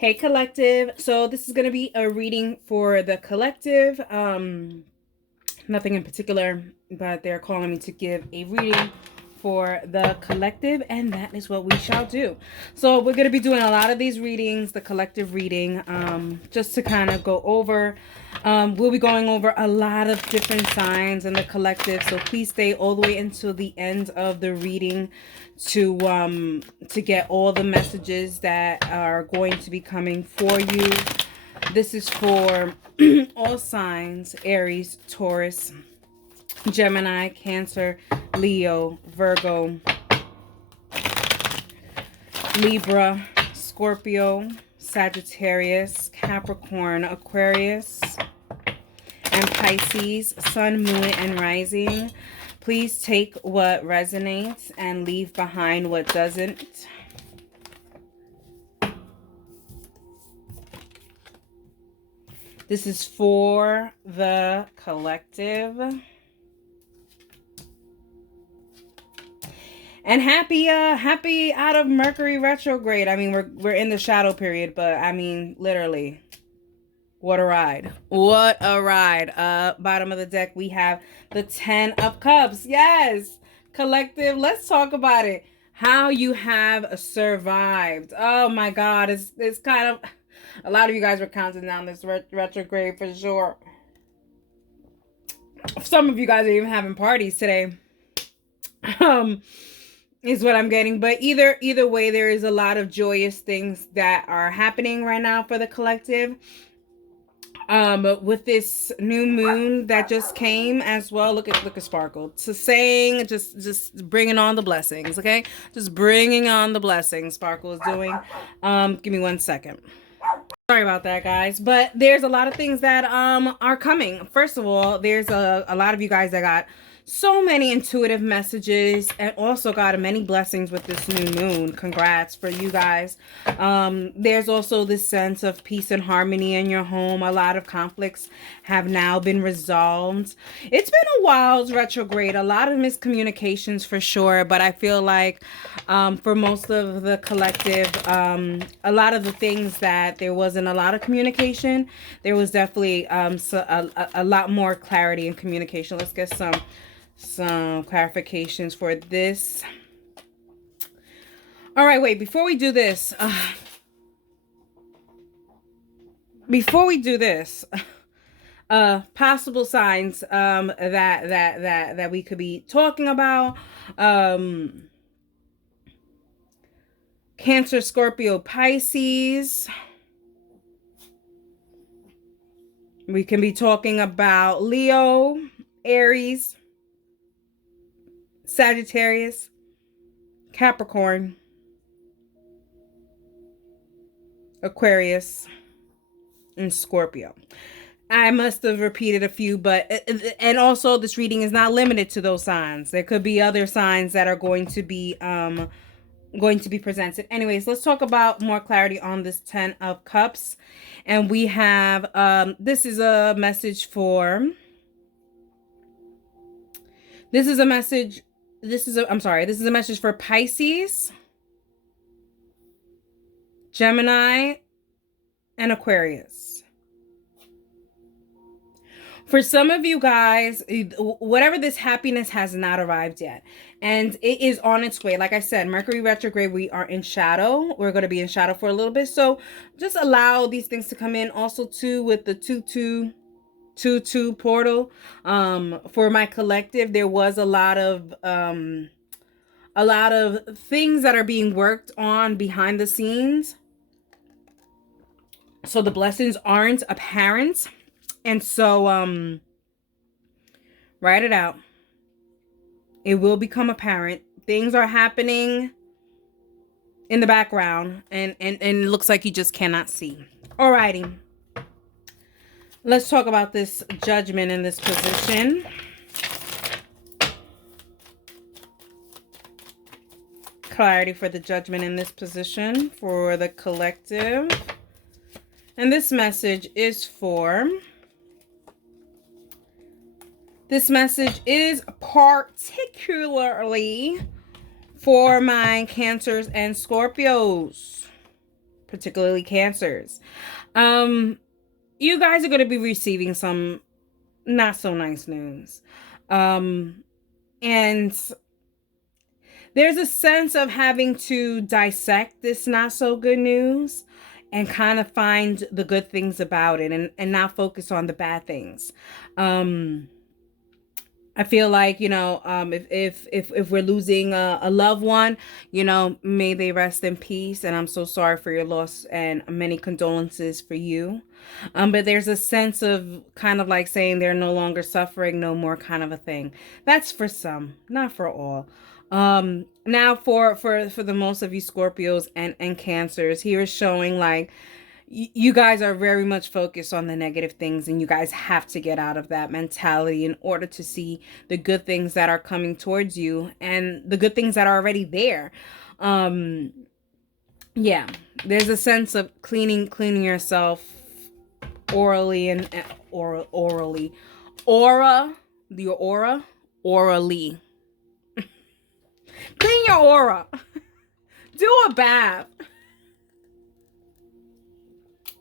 Hey collective. So this is going to be a reading for the collective. Nothing in particular, but they're calling me to give a reading for the collective, and that is what we shall do. So we're going to be doing a lot of these readings, the collective reading, just to kind of go over. We'll be going over a lot of different signs in the collective, so please stay all the way until the end of the reading to get all the messages that are going to be coming for you. This is for all signs: Aries, Taurus, Gemini, Cancer, Leo, Virgo, Libra, Scorpio, Sagittarius, Capricorn, Aquarius, and Pisces, Sun, Moon, and Rising. Please take what resonates and leave behind what doesn't. This is for the collective. And happy out of Mercury retrograde. I mean, we're in the shadow period, but I mean, literally, what a ride. What a ride. Bottom of the deck, we have the 10 of Cups. Yes. Collective, let's talk about it. How you have survived. Oh my God. It's kind of, a lot of you guys were counting down this retrograde for sure. Some of you guys are even having parties today. Is what I'm getting. But either way, there is a lot of joyous things that are happening right now for the collective. With this new moon that just came as well. Look at Sparkle. So saying just bringing on the blessings, okay? Just bringing on the blessings. Sparkle is doing. Give me 1 second. Sorry about that, guys. But there's a lot of things that are coming. First of all, there's a lot of you guys that got so many intuitive messages and also got many blessings with this new moon. Congrats for you guys. There's also this sense of peace and harmony in your home. A lot of conflicts have now been resolved. It's been a wild retrograde, a lot of miscommunications for sure, but I feel like for most of the collective, a lot of the things that there wasn't a lot of communication, there was definitely a lot more clarity in communication. Let's get some clarifications for this. All right, wait, before we do this, possible signs that we could be talking about. Cancer, Scorpio, Pisces. We can be talking about Leo, Aries, Sagittarius, Capricorn, Aquarius, and Scorpio. I must have repeated a few, but and also this reading is not limited to those signs. There could be other signs that are going to be presented. Anyways, let's talk about more clarity on this 10 of Cups. And we have this is a message for Pisces, Gemini, and Aquarius. For some of you guys, whatever this happiness has not arrived yet. And it is on its way. Like I said, Mercury retrograde, we are in shadow. We're going to be in shadow for a little bit. So just allow these things to come in. Also, too, with the 2-2 portal. For my collective, there was a lot of things that are being worked on behind the scenes. So the blessings aren't apparent. And so, write it out. It will become apparent. Things are happening in the background, and it looks like you just cannot see. Alrighty. Let's talk about this judgment in this position. Clarity for the judgment in this position for the collective. And this message is particularly for my Cancers and Scorpios. particularly Cancers. You guys are going to be receiving some not so nice news. And there's a sense of having to dissect this not so good news and kind of find the good things about it, and not focus on the bad things. I feel like, if we're losing a loved one, may they rest in peace. And I'm so sorry for your loss, and many condolences for you. But there's a sense of kind of like saying they're no longer suffering, no more, kind of a thing. That's for some, not for all. Now for the most of you Scorpios and Cancers, here is showing like you guys are very much focused on the negative things, and you guys have to get out of that mentality in order to see the good things that are coming towards you and the good things that are already there. Yeah, there's a sense of cleaning yourself orally and orally, orally. Clean your aura. Do a bath.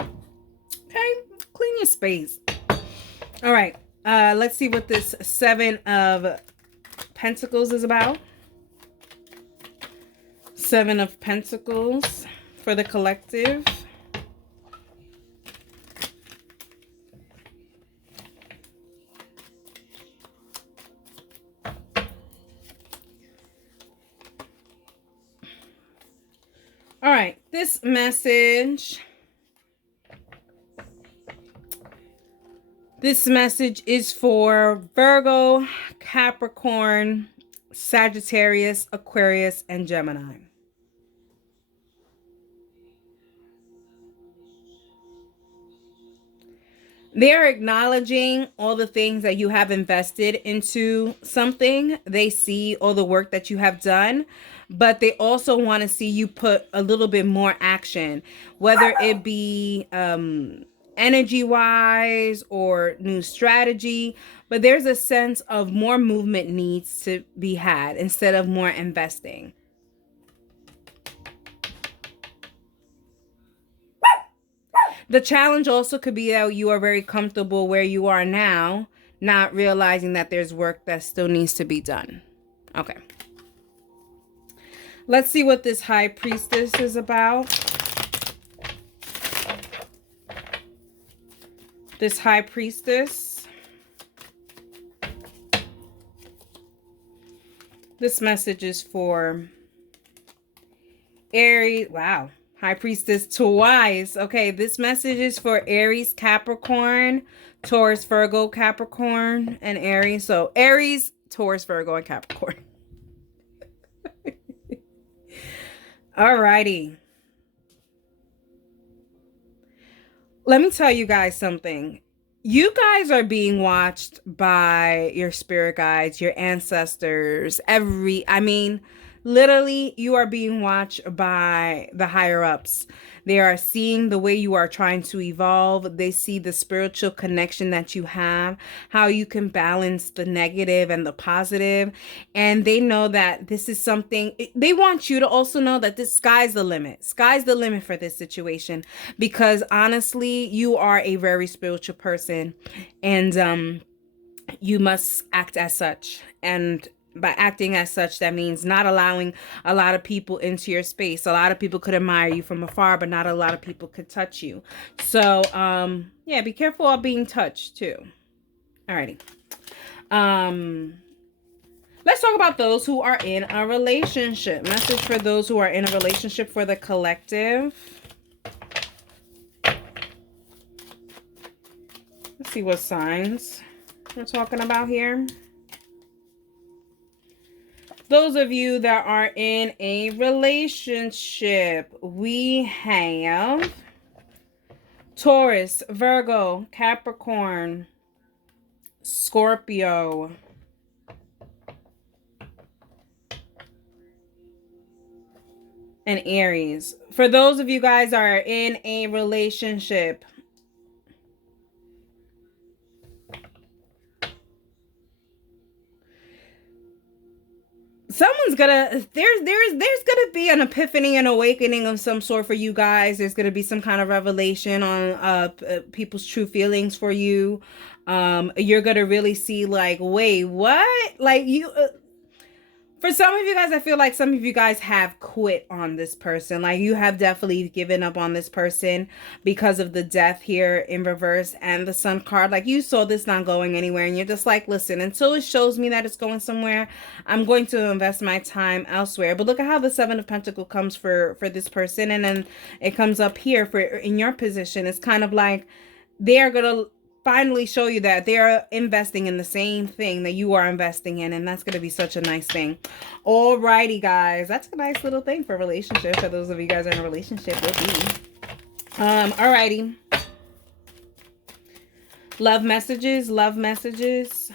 Okay, clean your space. All right, let's see what this Seven of Pentacles is about. Seven of Pentacles for the collective. All right, this message is for Virgo, Capricorn, Sagittarius, Aquarius, and Gemini. They're acknowledging all the things that you have invested into something. They see all the work that you have done, but they also want to see you put a little bit more action, whether it be energy wise or new strategy. But there's a sense of more movement needs to be had instead of more investing. The challenge also could be that you are very comfortable where you are now, not realizing that there's work that still needs to be done. Okay. Let's see what this High Priestess is about. This High Priestess. This message is for Aries. Wow. High Priestess twice. Okay, this message is for Aries, Capricorn, Taurus, Virgo, Capricorn, and Aries. So Aries, Taurus, Virgo, and Capricorn. Alrighty. Let me tell you guys something. You guys are being watched by your spirit guides, your ancestors, literally, you are being watched by the higher ups. They are seeing the way you are trying to evolve. They see the spiritual connection that you have, how you can balance the negative and the positive. And they know that this is something, they want you to also know that this sky's the limit. Sky's the limit for this situation. Because honestly, you are a very spiritual person. And you must act as such. And by acting as such, that means not allowing a lot of people into your space. A lot of people could admire you from afar, but not a lot of people could touch you. So, yeah, be careful of being touched too. Alrighty. Let's talk about those who are in a relationship. Message for those who are in a relationship for the collective. Let's see what signs we're talking about here. Those of you that are in a relationship, we have Taurus, Virgo, Capricorn, Scorpio, and Aries. For those of you guys that are in a relationship, someone's gonna there's gonna be an epiphany and awakening of some sort for you guys. There's gonna be some kind of revelation on people's true feelings for you. You're gonna really see like, wait, what? Like you for some of you guys, I feel like some of you guys have quit on this person. Like you have definitely given up on this person because of the death here in reverse and the sun card. Like you saw this not going anywhere and you're just like, listen, until it shows me that it's going somewhere, I'm going to invest my time elsewhere. But look at how the Seven of Pentacles comes for this person, and then it comes up here for in your position. It's kind of like they're gonna finally show you that they're investing in the same thing that you are investing in, and that's going to be such a nice thing. Alrighty, guys, that's a nice little thing for a relationship, for those of you guys in a relationship with me. Alrighty, love messages, love messages,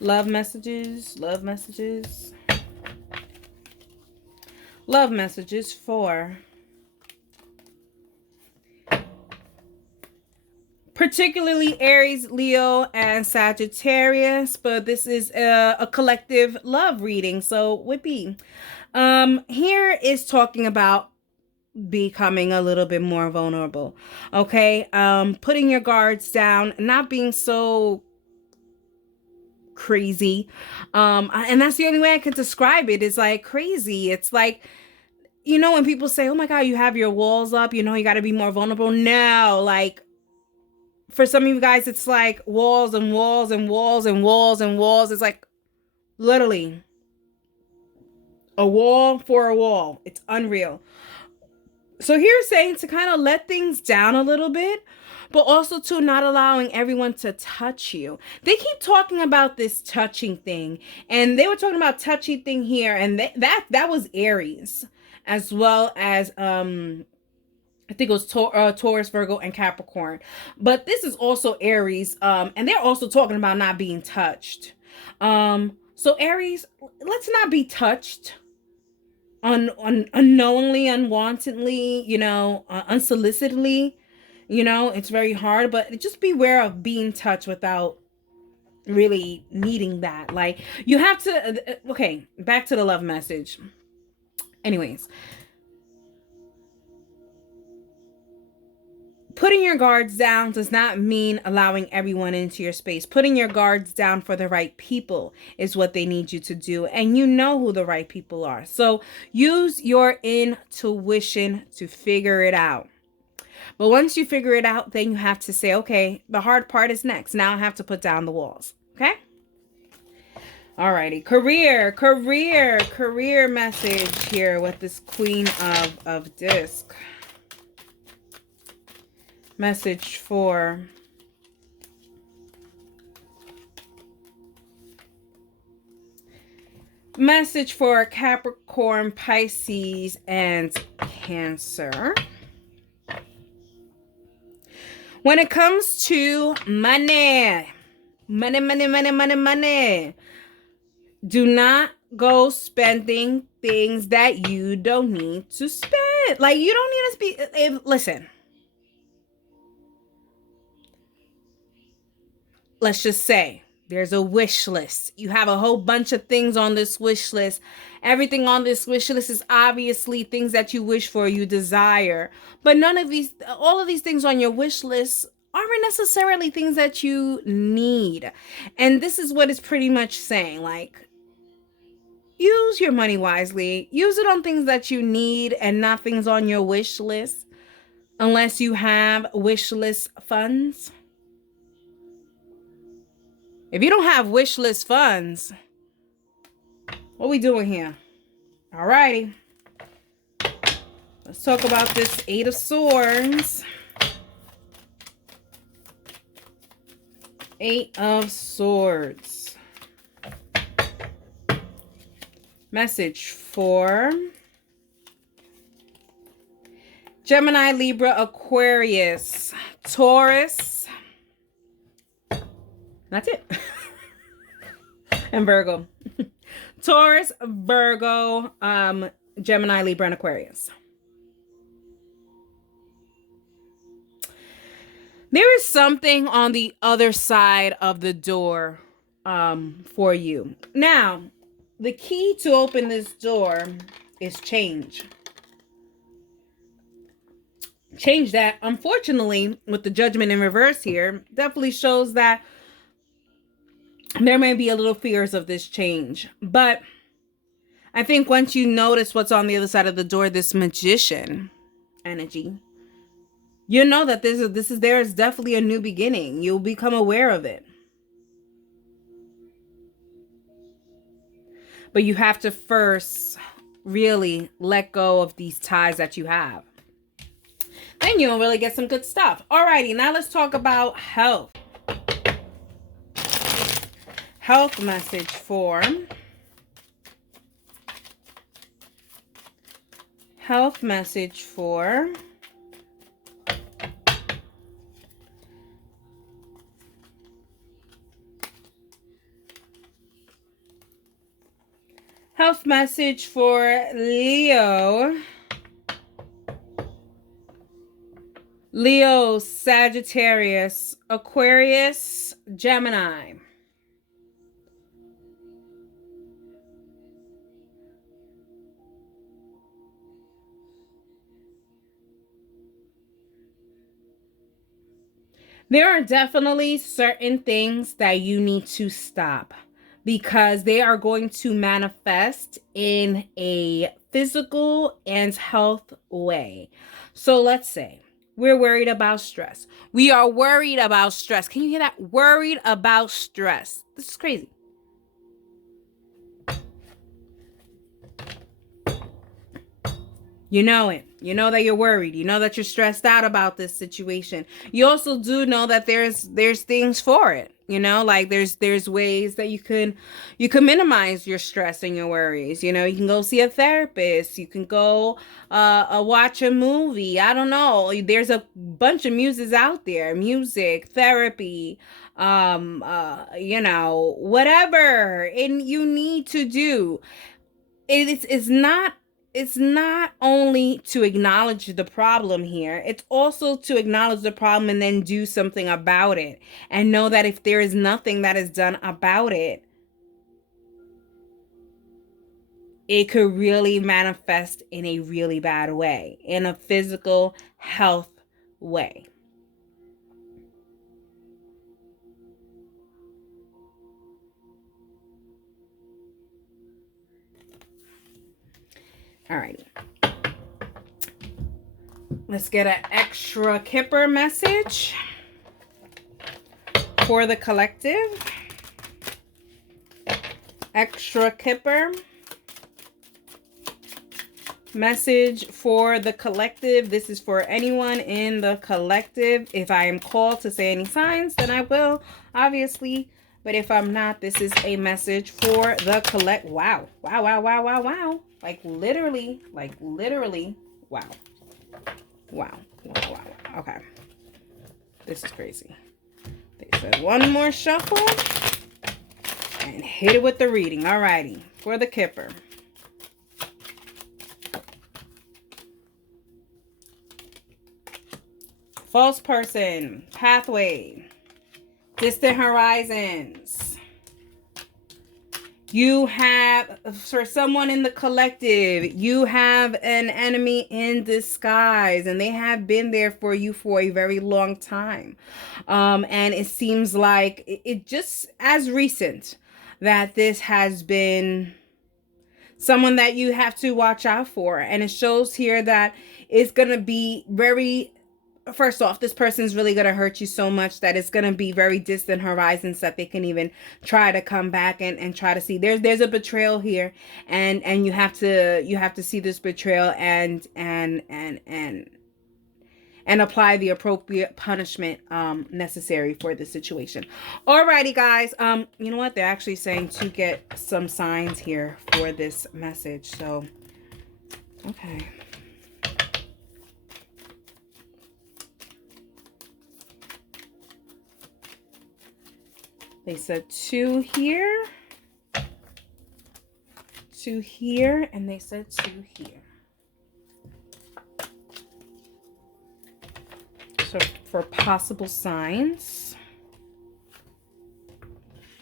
love messages, love messages, love messages for particularly Aries, Leo, and Sagittarius, but this is a collective love reading. So Whippy, here is talking about becoming a little bit more vulnerable. Okay, putting your guards down, not being so crazy. And that's the only way I could describe it. It's like crazy. It's like, you know, when people say, "Oh my God, you have your walls up," you know, you got to be more vulnerable. No, like, for some of you guys, it's like walls and walls and walls and walls and walls. It's like literally a wall for a wall. It's unreal. So here's saying to kind of let things down a little bit, but also to not allowing everyone to touch you. They keep talking about this touching thing, and they were talking about touchy thing here, and that was Aries, as well as I think it was Taurus, Virgo, and Capricorn. But this is also Aries. And they're also talking about not being touched. So Aries, let's not be touched unknowingly, unwantedly, you know, unsolicitedly. You know, it's very hard, but just beware of being touched without really needing that. Like, you have to, okay, back to the love message. Anyways, putting your guards down does not mean allowing everyone into your space. Putting your guards down for the right people is what they need you to do. And you know who the right people are. So use your intuition to figure it out. But once you figure it out, then you have to say, okay, the hard part is next. Now I have to put down the walls. Okay? Alrighty. Career message here with this Queen of Disc. Message for Capricorn, Pisces, and Cancer. When it comes to money, do not go spending things that you don't need to spend. Like, you don't need to listen. Let's just say there's a wish list. You have a whole bunch of things on this wish list. Everything on this wish list is obviously things that you wish for, you desire. But all of these things on your wish list aren't necessarily things that you need. And this is what it's pretty much saying. Like, use your money wisely. Use it on things that you need and not things on your wish list. Unless you have wish list funds. If you don't have wish list funds, what we doing here? Alrighty. Let's talk about this Eight of Swords. Eight of Swords. Message for Gemini, Libra, Aquarius, Taurus. That's it. And Virgo. Taurus, Virgo, Gemini, Libra, and Aquarius. There is something on the other side of the door for you. Now, the key to open this door is change. Change that, unfortunately, with the Judgment in reverse here, definitely shows that there may be a little fears of this change. But I think once you notice what's on the other side of the door, this Magician energy, you know that there is definitely a new beginning. You'll become aware of it. But you have to first really let go of these ties that you have. Then you'll really get some good stuff. Alrighty, now let's talk about health. Health message for health message for health message for Leo, Sagittarius, Aquarius, Gemini. There are definitely certain things that you need to stop because they are going to manifest in a physical and health way. So let's say we're worried about stress. We are worried about stress. Can you hear that? Worried about stress. This is crazy. You know it. You know that you're worried. You know that you're stressed out about this situation. You also do know that there's things for it. You know, like there's ways that you can minimize your stress and your worries. You know, you can go see a therapist. You can go watch a movie. I don't know. There's a bunch of muses out there. Music, therapy, you know, whatever. And you need to do. It's not only to acknowledge the problem here, it's also to acknowledge the problem and then do something about it. And know that if there is nothing that is done about it, it could really manifest in a really bad way, in a physical health way. Alrighty. Let's get an extra Kipper message for the collective. Extra Kipper message for the collective. This is for anyone in the collective. If I am called to say any signs, then I will, obviously. But if I'm not, this is a message for the collect. Wow. Wow, wow, wow, wow, wow. Like literally, wow. Wow. Wow, wow. Okay. This is crazy. They said one more shuffle and hit it with the reading. Alrighty. For the Kipper. False person. Pathway. Distant horizons. You have, for someone in the collective, you have an enemy in disguise, and they have been there for you for a very long time. And it seems like it just as recent that this has been someone that you have to watch out for. And it shows here that it's going to be very, first off, this person's really going to hurt you so much that it's going to be very distant horizons that they can even try to come back and try to see. There's a betrayal here, and you have to see this betrayal and apply the appropriate punishment necessary for the situation. Alrighty, guys. You know what? They're actually saying to get some signs here for this message. So, okay. They said 2 here, 2 here, and they said 2 here. So for possible signs.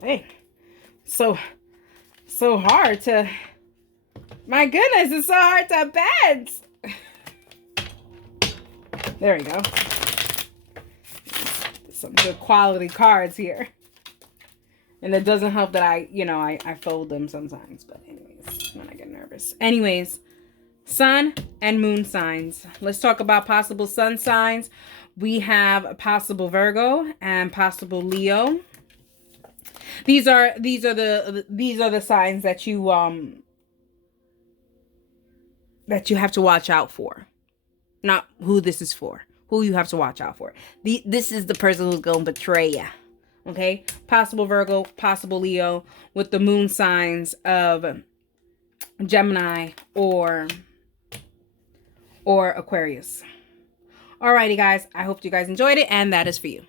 Hey, so hard to, my goodness, it's so hard to balance. There we go. Some good quality cards here. And it doesn't help that I fold them sometimes. But anyways, when I get nervous. Anyways, sun and moon signs. Let's talk about possible sun signs. We have possible Virgo and possible Leo. These are the signs that you have to watch out for. Not who this is for. Who you have to watch out for. This is the person who's going to betray you. Okay? Possible Virgo, possible Leo, with the moon signs of Gemini or Aquarius. Alrighty, guys. I hope you guys enjoyed it, and that is for you.